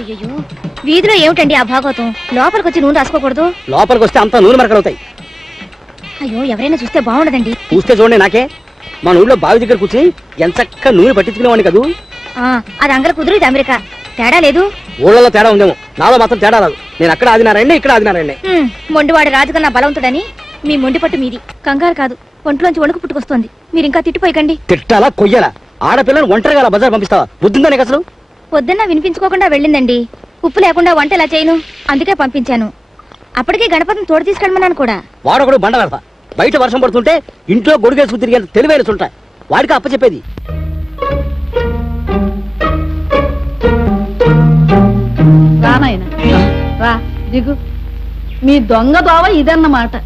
అయ్యో వీధిలో ఏమిటండి ఆ భాగవతం? లోపలికి వచ్చి నూనె రాసుకోకూడదు? లోపలికి వస్తే అంతా నూనె మరకలవుతాయి. అయ్యో ఎవరైనా చూస్తే బాగుండదండి. చూస్తే చూడండి, నాకే మన ఊళ్ళో బావి దగ్గర కూర్చుని ఎంచక్క నూనె పట్టించుకునేవాడిని కదూ. అది అంగల కుదురు, ఇది అమెరికా. తేడా లేదు. ఊళ్ళలో తేడా ఉందేమో, నాలో మాత్రం తేడా రాదు. నేను అక్కడ ఆదినారాయణ, ఇక్కడ ఆదినారాయణ. మొండివాడి రాజుకన్నా బలవంతుడని మీ మొండి పట్టు మీది. కంగారు కాదు, ఒంట్లోంచి వణుకు పుట్టుకొస్తోంది. మీరు ఇంకా తిట్టిపోయకండి. తిట్టాలా కొయ్యాలా? ఆడపిల్లను ఒంటరిగా బజార్ పంపిస్తావా? బుద్ధిందా నీకు అసలు? పొద్దున్న వినిపించుకోకుండా వెళ్ళిందండి. ఉప్పు లేకుండా వంట ఎలా చేయను, అందుకే పంపించాను. అప్పటికే గణపతిని తోడు తీసుకెళ్ళమన్నాను కూడా. వాడొకడు బండ వెళ్తా, బయట వర్షం పడుతుంటే ఇంట్లో గొడుగేసుకు తిరిగేంత తెలివైన చుంటా. వాడికి అప్ప చెప్పేది. రా దిగు. మీ దొంగ దోవ ఇదన్నమాట.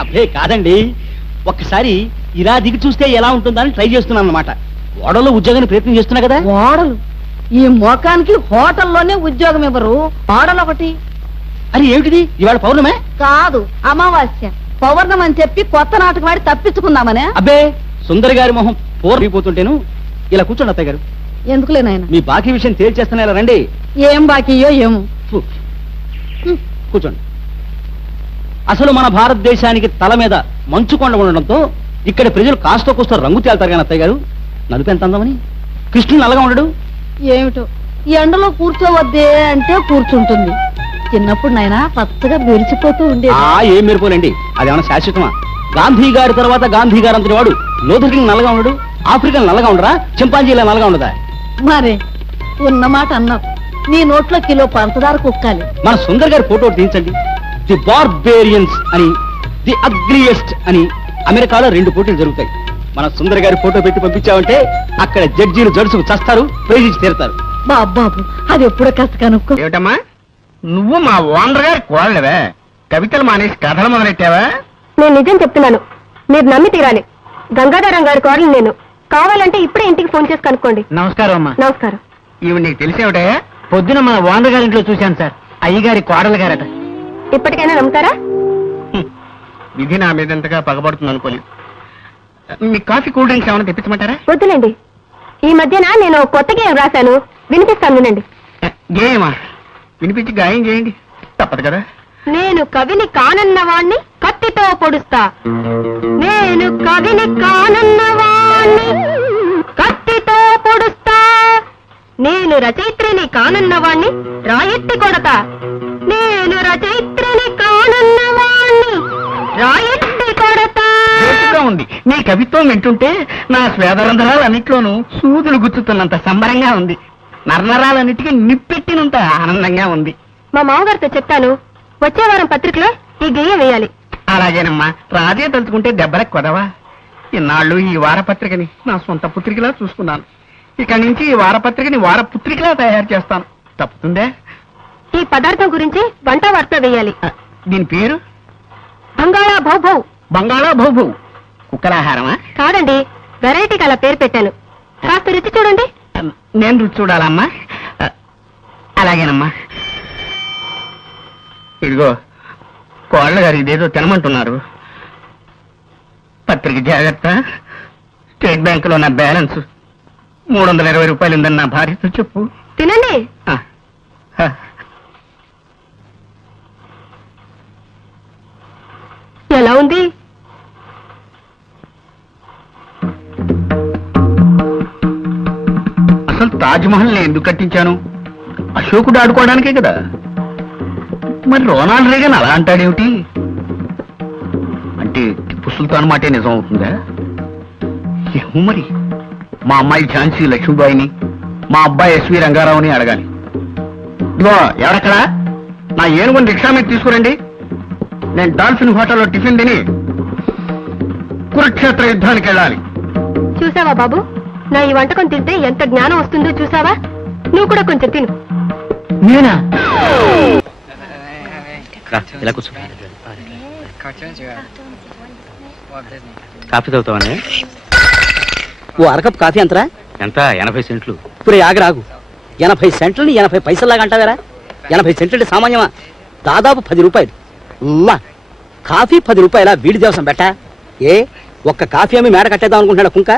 అబ్బే కాదండి, ఒక్కసారి ఇలా దిగి చూస్తే ఎలా ఉంటుందని ట్రై చేస్తున్నాను అన్నమాట. ఓడలో ఉద్యోగానికి ప్రయత్నం చేస్తున్నా కదా. ఓడలు ఈ మోకానికి హోటల్లోనే ఉద్యోగం ఇవ్వరు. ఓడలు ఒకటి. అది ఏమిటిది? ఇవాళ పౌర్ణమే కాదు, అమావాస్య. పౌర్ణం అని చెప్పి కొత్త నాటకం వాడి తప్పించుకుందామనే. అబ్బే సుందరి గారి మొహం పోరిపోతుంటేను. ఇలా కూర్చోండి అత్తయ్య గారు. ఎందుకులే నాయన, మీ బాకీ విషయం తేల్చేస్తున్నా. ఇలా రండి. ఏం బాకీయో ఏమో. కూర్చోండి. అసలు మన భారతదేశానికి తల మీద మంచుకొండ ఉండడంతో ఇక్కడ ప్రజలు కాస్తో కూస్తో రంగు తేల్తారు కానీ అత్తయ్య గారు, నలుపు ఎంత అందమని. కృష్ణుడు నల్లగా ఉండడు. ఏమిటో ఎండలో కూర్చోవద్దే అంటే కూర్చుంటుంది. చిన్నప్పుడు నాయన పచ్చగా మెరిచిపోతూ ఉండేది. ఏం మెరిపోలేండి, అదేమన్నా శాశ్వతమా? గాంధీ గారి తర్వాత గాంధీ గారు అంతటి వాడు లోతుకి నల్లగా ఉండడు. ఆఫ్రికన్ నల్లగా ఉండరా? చింపాంజీలా నల్లగా ఉండదా? మరే ఉన్నమాట అన్నావు. నీ నోట్లో కిలో పంచదార కుక్కాలి. మన సుందర్ గారి ఫోటో తీయించండి. ది బార్బేరియన్స్ అని, ది అగ్లియెస్ట్ అని అమెరికాలో 2 పోటీలు జరుగుతాయి. మన సుందర్ గారి ఫోటో పెట్టి పంపించావంటే అక్కడ జడ్జీలు జడుసుకు చస్తారు, ప్రైజ్ తీరుతారు. బాబు అది ఎప్పుడో కాస్త కనుక్కో. ఏమిటమ్మా, నువ్వు మా ఓనర్ గారి కోడలవే? కవితలు మానేసి కథలు మొదలెట్టావా? నేను నిజం చెప్తున్నాను, మీరు నమ్మి తీరాలి. గంగాధరం గారి కోడలు నేను. కావాలంటే ఇప్పుడే ఇంటికి ఫోన్ చేసి కనుక్కోండి. నమస్కారం అమ్మా. నమస్కారం. ఇవి నీకు తెలిసేవిటే? పొద్దున మన ఓనర్ గారింట్లో చూశాను సార్. అయ్యగారి కోడలు గారట. ఇప్పటికైనా నమ్ముతారా? విధి నా మీదంతగా పగబడుతుంది అనుకోలేదు. మీ కాఫీ కూల్ డ్రింక్స్ ఏమైనా తెప్పించమంటారా? వద్దులేండి. ఈ మధ్యన నేను కొత్త గేయం రాశాను, వినిపిస్తాను వినండి. గేయమా? వినిపించి గాయం చేయండి, తప్పదు కదా. నేను కవిని కానన్నవాణ్ణి కత్తితో పొడుస్తా. నేను కవిని కానన్నవాణ్ణి కత్తితో పొడుస్తా. నేను రచయిత్రిని కానన్నవాణ్ణి రాయెత్తి కొడతా. నేను రచయిత్రిని కానన్నవాణ్ణి రాయెత్తి కొడతా. ఉంది నీ కవిత్వం వింటుంటే నా స్వేదరంధ్రాలన్నిట్లోనూ సూదులు గుచ్చుతున్నంత సంబరంగా ఉంది. నరనరాలన్నిటికీ నిప్పెట్టినంత ఆనందంగా ఉంది. మా మామగారితో చెప్తాను, వచ్చే వారం పత్రికలో ఈ గేయం వేయాలి. అలాగేనమ్మా, రాజే తలుచుకుంటే దెబ్బలకు కొదవా. ఇన్నాళ్ళు ఈ వారపత్రికని నా సొంత పుత్రికలా చూసుకున్నాను. ఇక నుంచి ఈ వారపత్రికని వారపుత్రికలా తయారు చేస్తాను. తప్పుతుందే? ఈ పదార్థం గురించి వంట వార్త వేయాలి. దీని పేరు బంగాళా భౌభౌ. బంగాళా భౌభౌ. కుక్కలాహారమా? కాదండి, వెరైటీకి అలా పేరు పెట్టాను. కాస్త రుచి చూడండి. నేను రుచి చూడాలమ్మా? అలాగేనమ్మా. ఇదిగో కోళ్ళ గారు ఇదేదో తినమంటున్నారు. పత్రిక జాగ్రత్త. స్టేట్ బ్యాంకులో నా బ్యాలెన్స్ 320 రూపాయలు ఉందని నా భార్యతో చెప్పు. తినండి. ఎలా ఉంది? అసలు తాజ్మహల్ నేను ఎందుకు కట్టించాను? అశోకుడు ఆడుకోవడానికే కదా. మరి రోనాల్డ్ రేగన్ అలా అంటాడేమిటి? అంటే టిప్పు సుల్తాన్ మాటే నిజం అవుతుందా? ఏమో మరి. మా అమ్మాయి ఝాన్సీ లక్ష్మీబాయిని, మా అబ్బాయి ఎస్వి రంగారావుని అడగాలి. ఇదిగో ఎవరక్కడ? నా ఏనుగుని రిక్షా మీద తీసుకురండి. నేను డాల్ఫిన్ హోటల్లో టిఫిన్ తిని కురుక్షేత్ర యుద్ధానికి వెళ్ళాలి. చూసావా బాబు, నా ఈ వంటకం తింటే ఎంత జ్ఞానం వస్తుందో చూసావా? నువ్వు కూడా కొంచెం తిను. నేనా? ఇలా కూర్చో. కాఫీ తాగుతావనే? ఓ అరకప్ కాఫీ ఎంతరా? ఎంత? 80 సెంట్లు. ఇప్పుడు ఆగరాగు. 80 సెంట్లని 80 పైసల్లాగా అంటావేరా? 80 సెంట్లు సామాన్యమా? దాదాపు 10 రూపాయలు. కాఫీ 10 రూపాయల? వీడి దేవసం బెట్ట. ఏ ఒక్క కాఫీ అమ్మి మేడ కట్టేద్దాం అనుకుంటున్నాడు కుంక.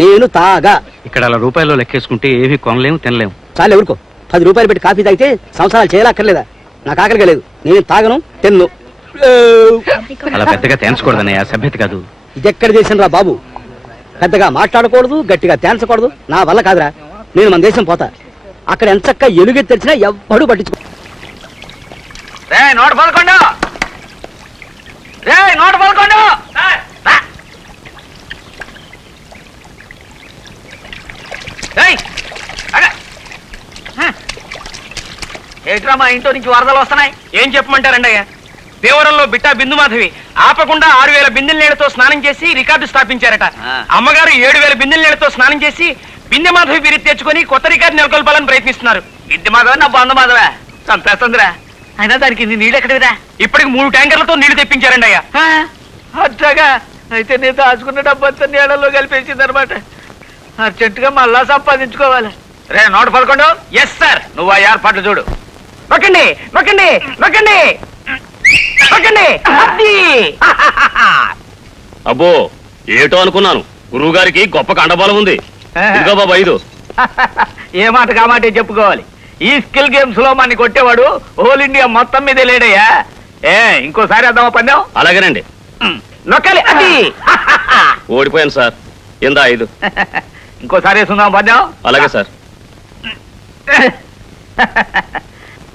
నేను తాగా. ఇక్కడ అలా రూపాయలు లెక్కేసుకుంటే ఏమీ కొనలేము, తినలేము. చాలు ఎవరుకో. 10 రూపాయలు పెట్టి కాఫీ తాగితే సంవత్సరాలు చేయలేక్కర్లేదా? నాకు ఆకలిగా లేదు, నేను తాగను తిన్ను. అలా పెద్దగా తేల్చకూడదన్నయ్య, సభ్యత కాదు. ఇదెక్కడ చేసిన రా బాబు? పెద్దగా మాట్లాడకూడదు, గట్టిగా తేల్చకూడదు, నా వల్ల కాదురా. నేను మన దేశం పోతా, అక్కడ ఎంచక్క ఎలుగెత్తి తెచ్చినా ఎవ్వడూ పట్టించుకో. నోట పలకొండు, నోట పలకొండు. ఏట్రా మా ఇంట్లో నుంచి వరదలు వస్తున్నాయి? ఏం చెప్పమంటారండి అయ్యా? దేవరంలో బిట్టా బిందు మాధవి ఆపకుండా 6000 బిందెల నీళ్లతో స్నానం చేసి రికార్డు స్థాపించారట. అమ్మగారు 7000 బిందెల నీళ్లతో స్నానం చేసి బిందె మాధవి బిరితి తెచ్చుకొని కొత్త రికార్డు నెలకొల్పాలని ప్రయత్నిస్తున్నారు. బిందె మాధవ నా బంధు మాధవా చంపేస్తుందిరా. అయినా దానికి నీళ్ళు ఎక్కడివిరా? ఇప్పటికి 3 ట్యాంకర్లతో నీళ్లు తెప్పించారండి అయ్యా. అట్లాగా? అయితే నేను దాచుకున్న డబ్బంతా నీళ్ళలో కలిపేసింది అనమాట. అర్జెంటుగా మళ్ళా సంపాదించుకోవాలి. రే నోట 11. ఎస్ సార్, నువ్వు ఆ ఏర్పాట్లు చూడు. నొక్కండి నొక్కండి నొక్కండి నొక్కండి. అబ్బో ఏటో అనుకున్నాను, గురువు గారికి గొప్ప కండబలం ఉంది. ఇదిగో బాబా 5. ఏ మాట కామాటే చెప్పుకోవాలి. ఈ స్కిల్ గేమ్స్ లో మన కొట్టేవాడు హోల్ ఇండియా మొత్తం మీదే లేడయ్యా. ఇంకోసారి అద్దామా పందెం? అలాగేనండి. నొక్కాలి. అది ఓడిపోయాను సార్, ఇందా 5. ఇంకోసారి వేసుకుందాం పందెం? అలాగే సార్,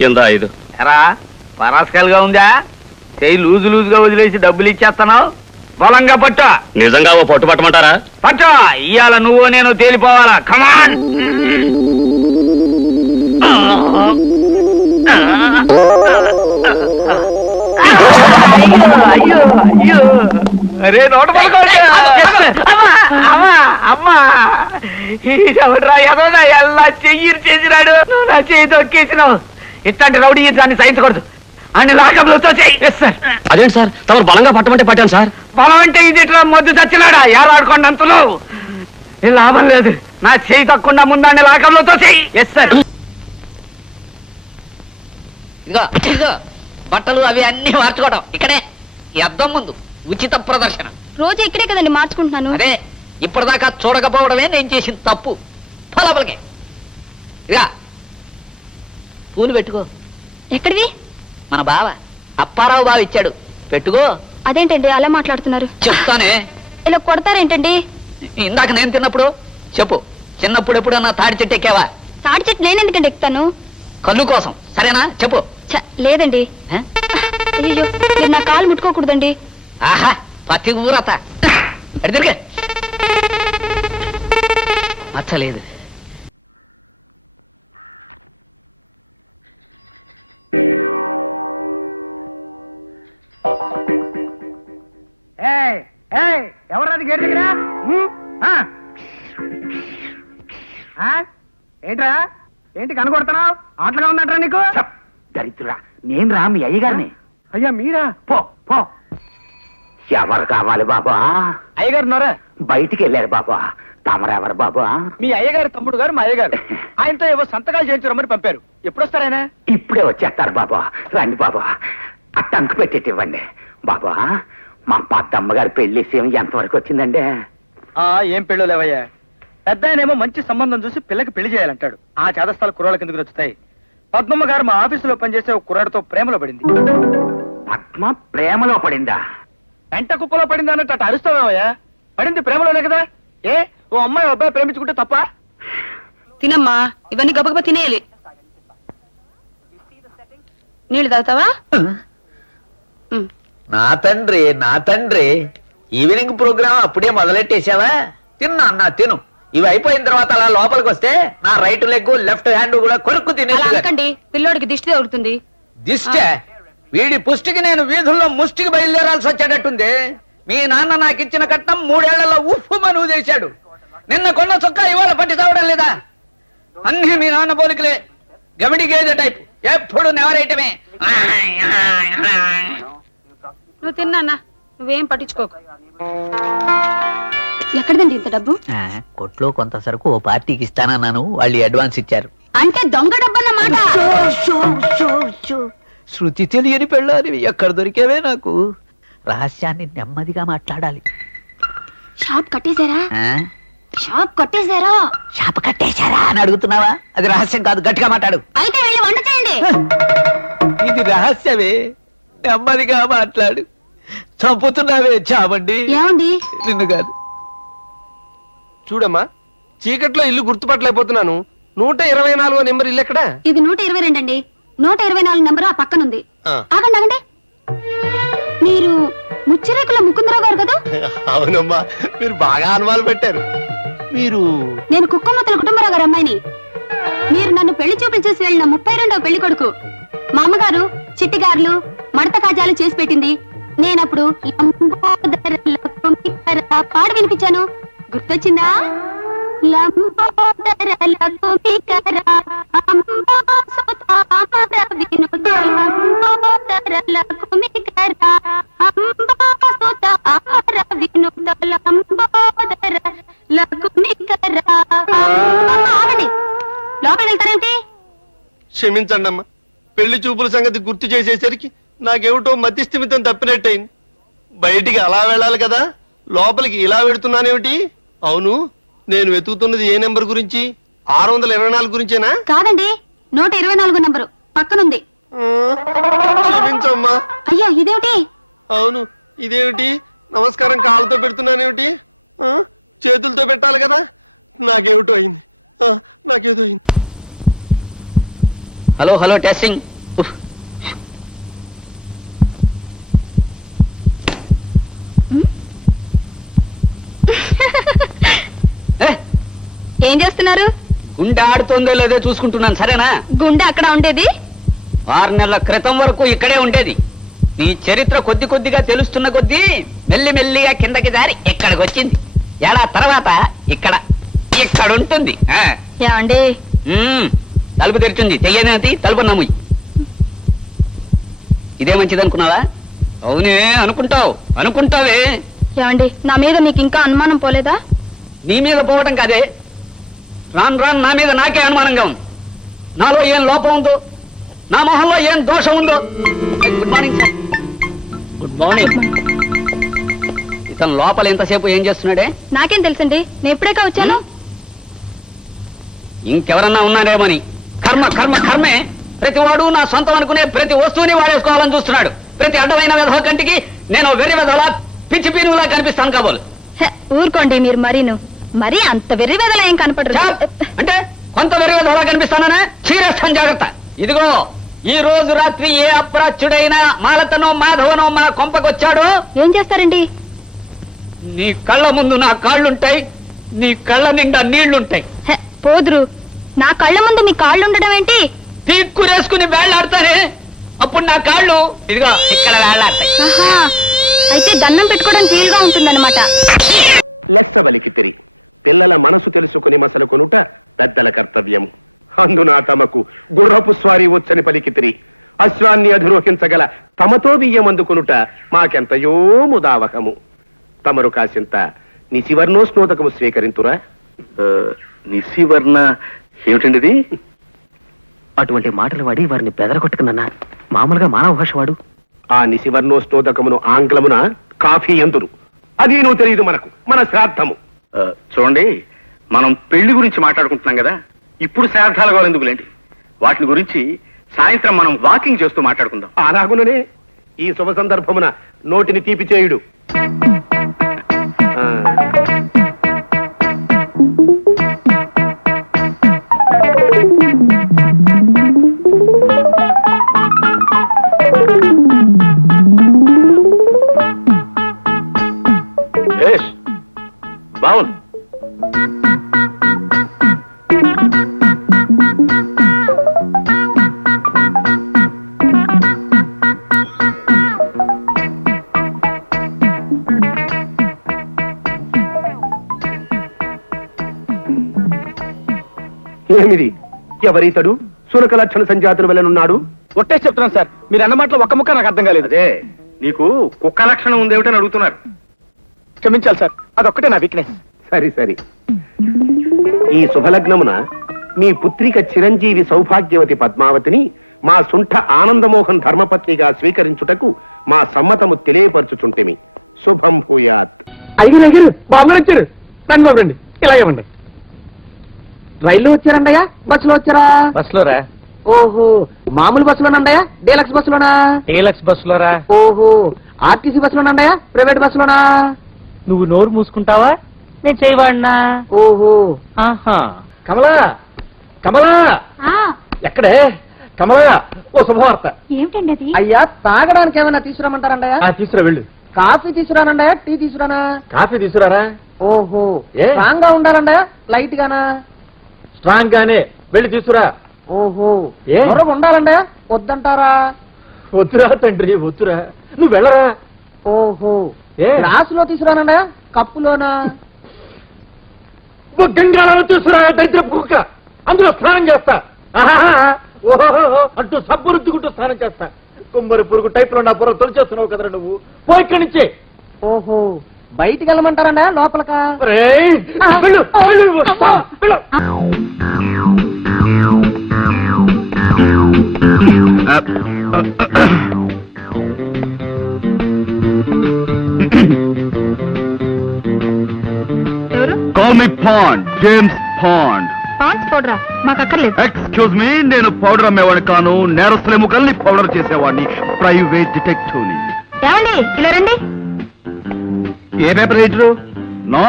ఇందా 5. ఎరా పరాస్కాలుగా ఉందా? చెయ్యి లూజు లూజుగా వదిలేసి డబ్బులు ఇచ్చేస్తున్నావు. బలంగా పట్టు. నిజంగా ఓ పట్టు పట్టమంటారా? పట్టు. ఇవాళ నువ్వు నేను తేలిపోవాలా. కమాన్. అయ్యో అయ్యో, అరే నోట పడుకోవచ్చు. అమ్మా ఎవడ్రా ఎదోదా ఎలా చెయ్యి చేసినాడు? నువ్వు నా చెయ్యి తొక్కేసినావు. ఇట్లాంటి రౌడీ దాన్ని సహించకూడదు. అన్ని లాకప్లు వచ్చాయి. అదేంటి సార్, తమరు బలంగా పట్టమంటే పట్టాను సార్. బలం అంటే ఇది మొద్దు చచ్చినాడా? ఏలాడుకోండి అంతలో లాభం లేదు. నా చేయి తక్కకుండా ముందాన్ని లాకప్లు వచ్చాయి. Yes sir. ఇదిగో ఇదిగో బట్టలు అవి అన్ని మార్చుకోవడం ఇక్కడే, ఈ అద్దం ముందు ఉచిత ప్రదర్శన. రోజు ఇక్కడే కదండి మార్చుకుంటున్నాను. అదే ఇప్పటిదాకా చూడకపోవడమే నేను చేసిన తప్పు. ఫలపలకే ఇక పూలు పెట్టుకో. ఎక్కడివి? మన బావ అప్పారావు బావ ఇచ్చాడు, పెట్టుకో. అదేంటండి అలా మాట్లాడుతున్నారు? చెప్తానే. ఇలా కొడతారేంటండి? ఇందాక నేను తిన్నప్పుడు చెప్పు, చిన్నప్పుడు ఎప్పుడన్నా తాడి చెట్టు ఎక్కావా? తాడి చెట్టు నేను ఎందుకండి ఎక్కుతాను? కన్ను కోసం, సరేనా? చెప్పు. లేదండి. ఆ? అయ్యో, మీరు నా కాలు ముట్టుకోకూడదండి. ఆహా, పత్తి ఊరత తిరిగే మచ్చలేదు. ఎవరది గేట్ దగ్గర? ఏంట్రా ఏంటి కనకొడుతున్నావు? ఆటలుగా ఉన్నట్రా నీకు? దరిద్రురా, నేను రా మీ అయ్యగారిని. అయ్యా మీరా? పో పో. ఎవరు కావాలి బాబా? అయ్యగారు ఉన్నారా? బయటికి వెళ్ళారు బాబా. తమరెవరు బాబా? మీ అయ్యగారు తమ్ముడు గారు మా అయ్యగారు. ఆయనతో ఏవో సంతకాలు చేయించరమ్మని పంపారు. ఎప్పుడు వస్తారాయన? ఇప్పుడే వచ్చేస్తారు బాబా. రండి బాబా, ఆ టంకు పెట్టేటి ఇవ్వండి బాబా. మా పెద్దమ్మగారి పెళ్లి విషయం ఎంతవరకు వచ్చిందండి? ఏం పెళ్ళో లేవయ్యా, పెద్ద ఆయనేమో మంచి సంబంధం చూసి పిల్లకి పెళ్లి చేయాలంటాడు. ఆ చేదస్థాలు కుర్రాళ్ళకి ఎందుకు నచ్చుతాయి? పద్మమ్మ గారు మా ఆఫీసులో పనిచేసే ఒక కుర్రాడితో ప్రేమలో పడింది. పద్మ ప్రేమలో పడిందా? వెంట కుప్పలో పడింది అన్నట్టు అటు అరుస్తావేమయ్యా? పడింది ప్రేమలోనే కదా. ఓ అమ్మాయి అబ్బాయి ప్రేమించుకుంటే తప్ప? తినమ్మా, ఇవన్నీ గబగబా తినేయాలి. నీళ్ళు తాగుతావా? నా తండ్రి ఈవినింగ్ ప్రోగ్రామ్ అప్పుడే మొదలెట్టేశావా? తిన్నా అన్నా, తిను. ఇవి అయిపోయిన తర్వాత అలా లోపలికి వస్తే నా రైట్ లెగ్ లెఫ్ట్ హ్యాండ్ కూడా కొరుక్కు తినేది. పిల్లోడికి దిష్టి తగులుతుంది. దిష్టే? వీడి పుష్టికి నేను వీధుల్లో ముష్టికి బయలుదేరాల్సి వచ్చేటట్టుంది. మీ నాన్న నాకు ఇచ్చిన కట్నం 3 ఏళ్లలో ఉప్పు మనువు చేశాడు. నిన్న కొన్న చొక్కా ఇవాళ పట్టి చావడం లేదా? అన్ని మీ నాన్న పోలికలే, గమిడి గేదె టైప్, ఎప్పుడు నెవరేయటమే. నువ్వు తిన్నా, నువ్వేం పట్టించుకోకు. ఎక్కడదండి ఇంత డబ్బు? కొట్లో కొంత సరుకు ఓ పార్టీకి ఇస్తానన్నాను, వాళ్ళు అడ్వాన్స్ ఇచ్చారు. అంటే దొంగ డబ్బు అన్నమాట. శృతి తెలియని పెళ్ళాలి, ఎక్కడ దొరికేవే నాకు? రహస్యాన్ని నెమ్మదిగా మాట్లాడాలి. షాప్ కట్టేశారా? షాప్ కొట్టేశారా? షాప్ కట్టేశారా అని అడుగుతున్నావా? అది రహస్యం కాదు, గట్టిగా మాట్లాడు. అయితే వెళ్ళి వంట చేయండి. ఇది రహస్యమే, నెమ్మదిగా మాట్లాడు. చంపుతున్నావే చావండి. ఏమండి? నిన్ను కాదు. చూడమ్మా, చీకట్లో ఇల్లు గుర్తుపట్టలేకపోతున్నాను. 124 నెంబర్ ఇల్లు ఎక్కడా? ఇది 122 అండి. 124 నెంబర్ ఆ పక్కనుంది. ఆ. ఆగండి ఆగండి. మీరు ముచ్చిరేకుల ముకుందరావు గారు కదా? అవునమ్మా, మీరు బాగా అనుమానం పెట్టారు. మీరు నేను కుక్కమ్మతుల కుటుంబరావు గారు అమ్మాయిని. మీరు నన్ను పెళ్లి చూపులు చూసి వెళ్ళిన 32వ పెళ్లి కొడుకు. మా అమ్మగారు చిట్టిగారులు మడత కాజాలు చేసి పెట్టింది. నేనప్పుడు పాడు వినిపించాను, గుర్తొచ్చిందా? లోపలికి వెళ్తారేమిటి? క్షమించండి అమ్మా, పెళ్లి చూపుల సంగతి గుర్తు చేసేసరికి నాకేమిటో మతిస్థిమితం తప్పినట్టయింది. బయటికి అలా వెళ్ళాలి కదా, లోపలికి ఇలా వెడుతున్నానేమిటి? అవును, నేను వెతుకుతున్నది ఏ నెంబర్ గురించి? 624 గురించేనా? కాదండి, 124 నంబరు పక్కనుంది. క్షమించమ్మా. అయ్యో ఇదేమిటి? అవును, ఇదేమిటి? నమస్కారం కాళ్ళతో పెడుతున్నానేమిటి? చేతులతో పెట్టాలి కదా. నాకేమిటో అయింది, నాకేదో అయింది. Hello hello testing. ఉఫ్. ఏ, ఏం చేస్తున్నారు? గుండె ఆడుతోందో లేదో చూసుకుంటున్నాను, సరేనా? గుండె అక్కడ ఉండేది 6 నెలల క్రితం వరకు ఇక్కడే ఉండేది. నీ చరిత్ర కొద్ది కొద్దిగా తెలుస్తున్న కొద్దీ మెల్లి మెల్లిగా కిందకి జారి ఇక్కడికి వచ్చింది. ఏడా తర్వాత ఇక్కడ ఉంటుంది. ఏమండి? తలుపు తెరుచుంది, తెయ్యనేది తలుపు నమ్ముయి. ఇదే మంచిది అనుకున్నావా? అవునే అనుకుంటావే. ఏమండి, నా మీద మీకు ఇంకా అనుమానం పోలేదా? నీ మీద పోవటం కాదే, రాను నా మీద నాకే అనుమానంగా ఉంది. నాలో ఏం లోపం ఉందో, నా మొహంలో ఏం దోషం ఉందో. Good morning sir. Good morning. ఇతను లోపల ఎంతసేపు ఏం చేస్తున్నాడే? నాకేం తెలుసండి, నేను ఇప్పుడేగా వచ్చాను. ఇంకెవరన్నా ఉన్నారేమని. కర్మే. ప్రతివాడు నా సొంతం అనుకునే ప్రతి వస్తువుని వాడేసుకోవాలని చూస్తున్నాడు. ప్రతి అడ్డమైన వెధవ కంటికి నేను వెర్రి వెధవలా పిచ్చి పీనుగులా కనిపిస్తాను కాబోలు. ఊరుకోండి మీరు మరీ అంత వెర్రి వెదలా ఏం కనపడరు. అంటే కొంత వెర్రి వెధవలా కనిపిస్తాననే చీరేస్తాను, జాగ్రత్త. ఇదిగో, ఈ రోజు రాత్రి ఏ అప్రాచ్యుడైనా మాలతనో మాధవనో మన కొంపకొచ్చాడో ఏం చేస్తారండి? నీ కళ్ళ ముందు నా కాళ్ళుంటాయి, నీ కళ్ళ నిండా నీళ్లుంటాయి. పోదురు, నా కళ్ళ ముందు మీ కాళ్ళు ఉండడం ఏంటి? తీక్కురేసుకుని వేళ్లాడతానే, అప్పుడు నా కాళ్ళు ఇదిగో ఇక్కడ వేళ్లాడతాయి. అయితే దండం పెట్టుకోవడానికి వీలుగా ఉంటుందన్నమాట. లెస్సబలికితిరి పిల్లల మనసు తెలుసుకుని మసలు కొనుట పెద్దల కర్తవ్యము. అందున తమకు గుర్రపు స్వారీ వచ్చని పలికితిరి. అశ్వాన్ని అధిరోహించగల తమతో బియ్యమందుకొనుట మాకెంతయో ముదావహము. తమరు కాసింత నిశివర్ణోస్నోదకము స్వీకరింతురా. నిశివర్ణ ఏమిటండిది? అటువంటి మాటలు వాడి వారిని బెదరగొట్టుకున్నా. మామూలుగా మానవ భాష వాడు. ఆ నిశివర్ణోస్నోదకమును ఆంగ్లమున కాఫీ ఎందురు. అది నువ్వు తెలియదు మనకు, మన శ్రాద్ధము. చూడండి, మనం పెళ్లి గురించి మాట్లాడుకుంటున్నాం కదా, ఇప్పుడు శ్రాద్ధాల గోలు ఎందుకులేండి. వాటిని గురించి సాయంత్రం మనం వాకింగ్ చేస్తూ మాట్లాడుకుందాం. అలాగుననే ఈ శుభ సందర్భమున నోటిని తీపి చేయుడు. బావుంది. ఏమిది? ఎవరీతడు? సునక లక్షణ సంజాతులు వెళ్ళనున్నాడు. ఒట్టే చెప్తున్నాను సార్, మీరు అన్న మాటలో ఒక్క ముక్క నాకు అర్థం కాలేదు. అదే, నీకు కుక్క లక్షణం ఉందేమిటని అడుగుతున్నారు. క్షమించాలి సార్, అదొక్కటే నా వీక్నెస్. సరి ఈ శుభలగ్నమున మీ పుత్రిక చిరంజీవి సౌభాగ్యవతి పద్మావతిని మా సుంఠ ఆనందమోహన్ ధర్మపత్నిగా స్వీకరించుటకు మా సమ్మతము తెలియపరచుచుంటిమి. శుభం భూయాత్. అయ్యారు బాబు వచ్చారు, నన్ను బాబురండి. ఇలా ఇవ్వండి. రైల్లో వచ్చారండయ్యా బస్సులో వచ్చారా? బస్సులోరా? ఓహో, మామూలు బస్సులోనండయా డీలక్స్ బస్సులోనా? డీలక్స్ బస్సులోరా? ఓహో, ఆర్టీసీ బస్సులోనండయా ప్రైవేట్ బస్సులోనా? నువ్వు నోరు మూసుకుంటావా, నేను చేయవాడినా? ఓహో, ఆహా. కమలా, కమలా, ఎక్కడే కమలా? ఓ శుభవార్త. ఏమిటండి అది? అయ్యా తాగడానికి ఏమైనా తీసుకురామంటారండయా? తీసుకురా వెళ్ళు. కాఫీ తీసుకురానండయా టీ తీసుకురానా? కాఫీ తీసుకురారా? ఓహో, ఏ? స్ట్రాంగ్ గా ఉండాలండయా లైట్ గానా? స్ట్రాంగ్ గానే వెళ్ళి తీసుకురా. ఓహో, ఏ? మరొక ఉండాలండయా వద్దంటారా? వద్దురా తండ్రి వద్దురా, నువ్వు వెళ్ళరా. ఓహో, ఏ? గ్లాసులో తీసుకురానండయా కప్పులోనా? ఓ గంగాళాలు తీసుకురా దరిద్రపు కుక్క, అందులో స్నానం చేస్తా. ఆహాహా, ఓహో అంటూ సబ్బు రుద్దుకుంటూ స్నానం చేస్తా. కుమ్మరి పురుగు టైప్ లో నా బుర్ర తొలిచేస్తున్నావు కదరా నువ్వు. పో ఇక్కడి నుంచి. ఓహో, బయటికి వెళ్ళమంటారండయా లోపలకా? ఒరేయ్, వెళ్ళు, వెళ్ళు, వస్తా, వెళ్ళు. ఎవరు? Call me Pond, James Pond. Pond's పౌడరా? మాకు అక్కర్లేదు. ఎక్స్క్యూజ్ మీ, నేను పౌడర్ అమ్మేవాడిని కాను, నేరస్తుల ఎముకల్ని పౌడర్ చేసేవాడిని, ప్రైవేట్ డిటెక్టివ్ ని. ఏమండి ఇలా రండి. ఏ paper writer? No,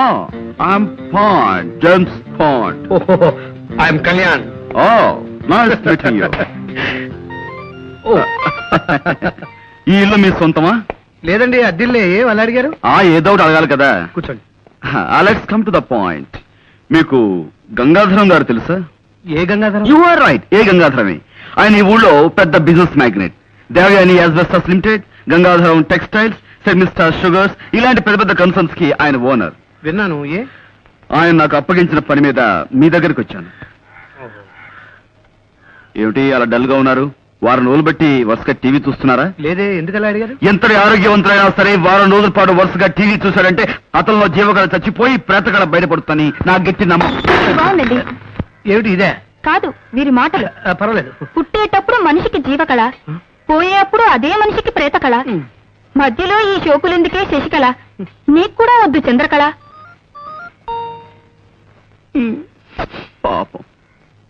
I'm Pond, James Pond. I'm Kalyan. Oh, nice meeting you. ఈ ఇల్లు మీ సొంతమా? లేదండి, అద్దిల్లే. వాళ్ళు అడిగారు? ఏదో ఒకటి అడగాలి కదా. కూర్చోండి. Let's come to the point. మీకు గంగాధరం గారు తెలుసా? ఏ గంగాధరం? యు ఆర్ రైట్, ఏ గంగాధరమే. ఆయన ఈ ఊళ్ళో పెద్ద business magnate. Devayani asbestos limited, Gangadharam textiles, సెట్ మిస్టర్ షుగర్స్, ఇలాంటి పెద్ద పెద్ద కన్సర్న్స్ కి ఆయన ఓనర్. విన్నాను. ఏ? ఆయన నాకు అప్పగించిన పని మీద మీ దగ్గరికి వచ్చాను. ఏమిటి అలా డల్ గా ఉన్నారు? వారం రోజులు బట్టి వరుసగా టీవీ చూస్తున్నారా? లేదే, ఎందుకలా అడిగారు? ఎంతటి ఆరోగ్యవంతులైనా సరే వారం రోజుల పాటు వరుసగా టీవీ చూశారంటే అతనిలో జీవకళ చచ్చిపోయి ప్రేతకళ బయటపడుతుందని నా గట్టి నమ్మకం. బాగుందండి. ఏమిటి ఇదే? కాదు, వీరి మాటలు. పర్వాలేదు. పుట్టేటప్పుడు మనిషికి జీవకళ, పోయేప్పుడు అదే మనిషికి ప్రేతకళ, మధ్యలో ఈ షోకులెందుకే శశికళ, నీకు కూడా వద్దు చంద్రకళ. పాపం.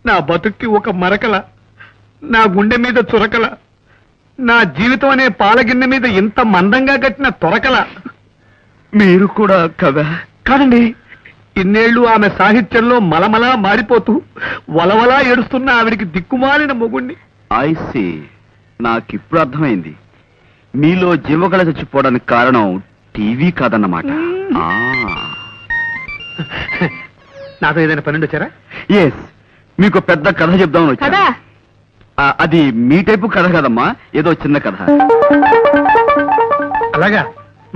నా బతుక్కి ఒక మరకల, నా గుండె మీద చురకల, నా జీవితం అనే పాలగిన్నె మీద ఇంత మందంగా కట్టిన తొరకల. మీరు కూడా కదా? కాదండి, ఇన్నేళ్లు ఆమె సాహిత్యంలో మలమలా మారిపోతూ వలవలా ఏడుస్తున్న ఆవిడికి దిక్కుమాలిన మొగుణ్ణి. ఐ సీ, నాకిప్పుడు అర్థమైంది. మీలో జీవకళ చచ్చిపోవడానికి కారణం టీవీ కాదన్నమాట. నాతో ఏదైనా పని వచ్చారా? ఎస్, మీకు పెద్ద కథ చెప్దామని వచ్చాను. కదా అది మీ టైపు కథ కదమ్మా, ఏదో చిన్న కథ. అలాగా?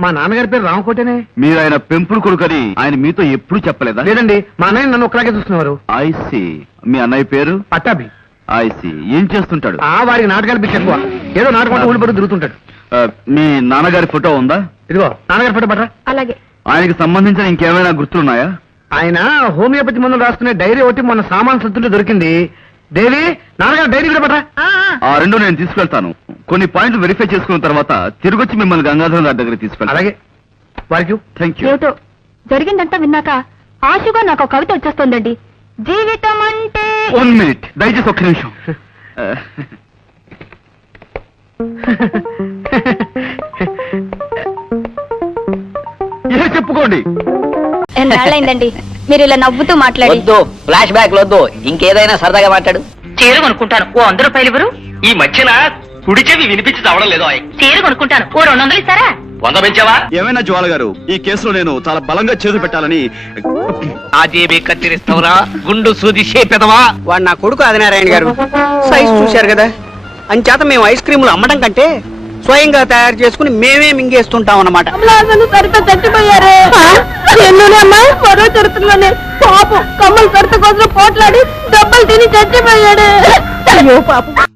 మా నాన్నగారి పేరు రామకోటేనే. మీరు ఆయన పెంపుడు కొడుకని ఆయన మీతో ఎప్పుడు చెప్పలేదా? లేదండి, మా అన్నయ్య నన్ను ఒకలాగే చూస్తున్నారు. I see. మీ అన్నయ్య పేరు? పట్టాభి. I see. ఏం చేస్తుంటాడు? వారికి నాటకాలు పిచ్చి ఎక్కువ. ఏదో నాటకం ఊడిపడి తిరుగుతుంటాడు. మీ నాన్నగారి ఫోటో ఉందా? ఇదిగో నాన్నగారి ఫోటో పట్రా. అలాగే. ఆయనకి సంబంధించిన ఇంకేమైనా గుర్తులున్నాయా? ఆయన హోమియోపతి మందులు రాసుకునే డైరీ ఒకటి మొన్న సామాన్ సత్తుంటే దొరికింది. దేవి, నాన్నగారు డైరీ కూడా పట్రా. ఆ రెండు నేను తీసుకెళ్తాను. కొన్ని పాయింట్లు వెరిఫై చేసుకున్న తర్వాత తిరిగొచ్చి మిమ్మల్ని గంగాధరం గారి దగ్గర తీసుకెళ్తాను. అలాగే. వారికి థ్యాంక్ యూ. ఏమిటో జరిగిందంతా విన్నాక ఆశగా నాకు కవిత వచ్చేస్తోందండి. జీవితం అంటే 1 మినిట్, దయచేసి ఒక్క నిమిషం. చెప్పుకోండి. ఎన్నాళ్ళైందండి మీరు ఇలా నవ్వుతూ మాట్లాడి. వద్దు, ఫ్లాష్ బ్యాక్ వద్దు, ఇంకేదైనా సరదాగా మాట్లాడు. చీర కొనుక్కుంటాను, ఓ 100 రూపాయలు ఇవ్వరు? ఈ మధ్యన కుడి చెవి వినిపించి చావడం లేదో. చీర కొనుక్కుంటాను, ఓ 200 ఇస్తారా? 100 పెంచావా? ఏమైనా జ్వాల గారు, ఈ కేసులో నేను చాలా బలంగా చేతులు పెట్టాలని. ఆజేబీ కత్తిరిస్తావరా, గుండు సూది చేపెదవా? వాడు నా కొడుకు ఆదినారాయణ గారు. సైజ్ చూశారు కదా, అంచేత మేము ఐస్ క్రీములు అమ్మడం కంటే స్వయంగా తయారు చేసుకుని మేమే మింగేస్తుంటాం అన్నమాట. చచ్చిపోయారే. మరో చరుతుందని పాపం కమ్మలు కడత కోసం పోట్లాడి దెబ్బలు తిని చచ్చిపోయాడు. అయ్యో పాపం.